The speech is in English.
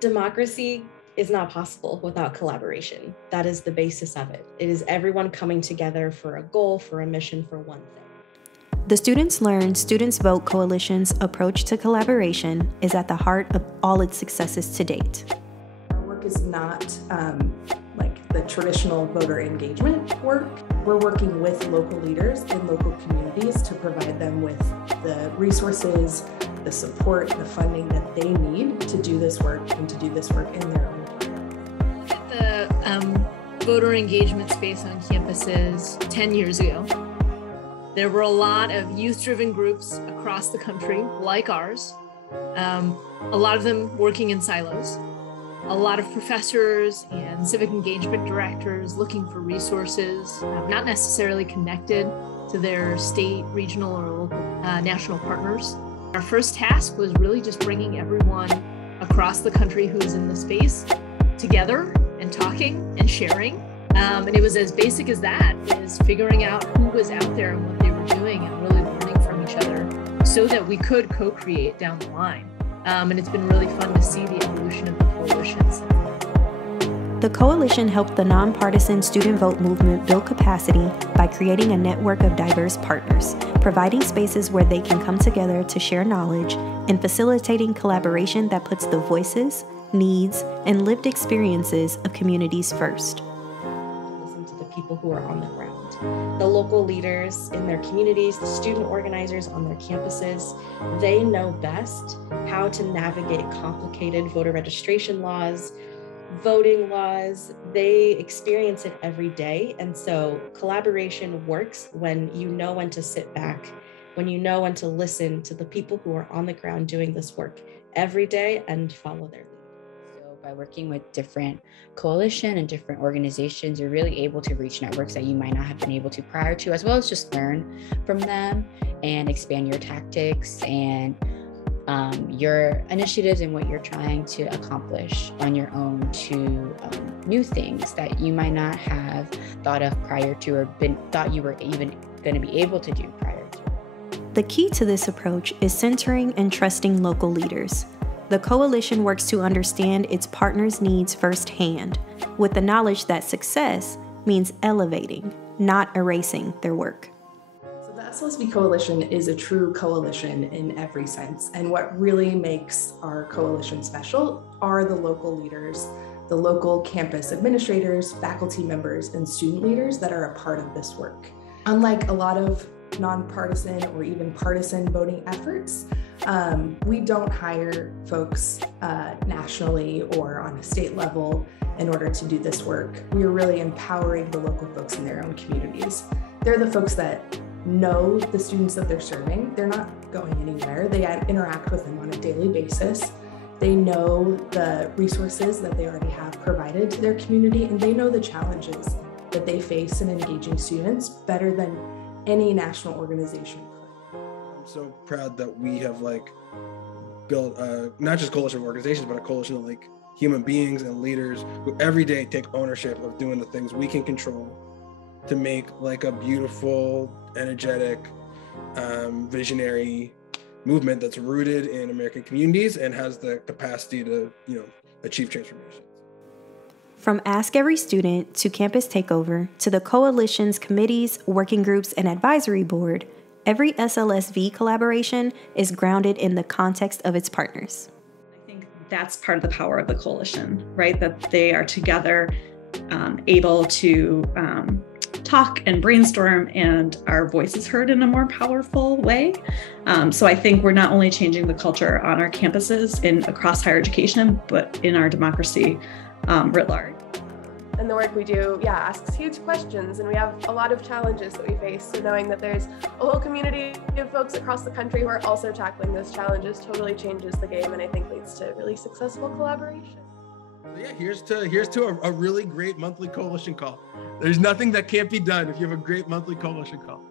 Democracy is not possible without collaboration. That is the basis of it. It is everyone coming together for a goal, for a mission, for one thing. The Students Learn, Students Vote Coalition's approach to collaboration is at the heart of all its successes to date. Our work is not like the traditional voter engagement work. We're working with local leaders in local communities to provide them with the resources, the support, the funding that they need to do this work and to do this work in their own way. The voter engagement space on campuses 10 years ago, there were a lot of youth-driven groups across the country, like ours, a lot of them working in silos, a lot of professors and civic engagement directors looking for resources, not necessarily connected to their state, regional, or local, national partners. Our first task was really just bringing everyone across the country who's in the space together and talking and sharing. And it was as basic as that, is figuring out who was out there and what they were doing and really learning from each other so that we could co-create down the line. And it's been really fun to see the evolution of the coalitions. The coalition helped the nonpartisan student vote movement build capacity by creating a network of diverse partners, providing spaces where they can come together to share knowledge, and facilitating collaboration that puts the voices, needs, and lived experiences of communities first. Listen to the people who are on the ground. The local leaders in their communities, the student organizers on their campuses, they know best how to navigate complicated voter registration laws, voting laws. They experience it every day. And so collaboration works when you know when to sit back, when you know when to listen to the people who are on the ground doing this work every day and follow their lead. By working with different coalition and different organizations, you're really able to reach networks that you might not have been able to prior to, as well as just learn from them and expand your tactics and your initiatives and what you're trying to accomplish on your own to new things that you might not have thought of prior to or thought you were even going to be able to do prior to. The key to this approach is centering and trusting local leaders. The coalition works to understand its partners' needs firsthand, with the knowledge that success means elevating, not erasing their work. So the SLSV coalition is a true coalition in every sense. And what really makes our coalition special are the local leaders, the local campus administrators, faculty members, and student leaders that are a part of this work. Unlike a lot of nonpartisan or even partisan voting efforts, we don't hire folks nationally or on a state level in order to do this work. We are really empowering the local folks in their own communities. They're the folks that know the students that they're serving. They're not going anywhere. They interact with them on a daily basis. They know the resources that they already have provided to their community, and they know the challenges that they face in engaging students better than any national organization could. I'm so proud that we have built not just a coalition of organizations, but a coalition of human beings and leaders who every day take ownership of doing the things we can control to make a beautiful, energetic, visionary movement that's rooted in American communities and has the capacity to, achieve transformation. From Ask Every Student to Campus Takeover to the Coalition's committees, working groups, and advisory board, every SLSV collaboration is grounded in the context of its partners. I think that's part of the power of the coalition, right? That they are together, able to talk and brainstorm, and our voice is heard in a more powerful way. So I think we're not only changing the culture on our campuses and across higher education, but in our democracy writ large. And the work we do, asks huge questions, and we have a lot of challenges that we face. So knowing that there's a whole community of folks across the country who are also tackling those challenges totally changes the game, and I think leads to really successful collaboration. So here's to a really great monthly coalition call. There's nothing that can't be done if you have a great monthly coalition call.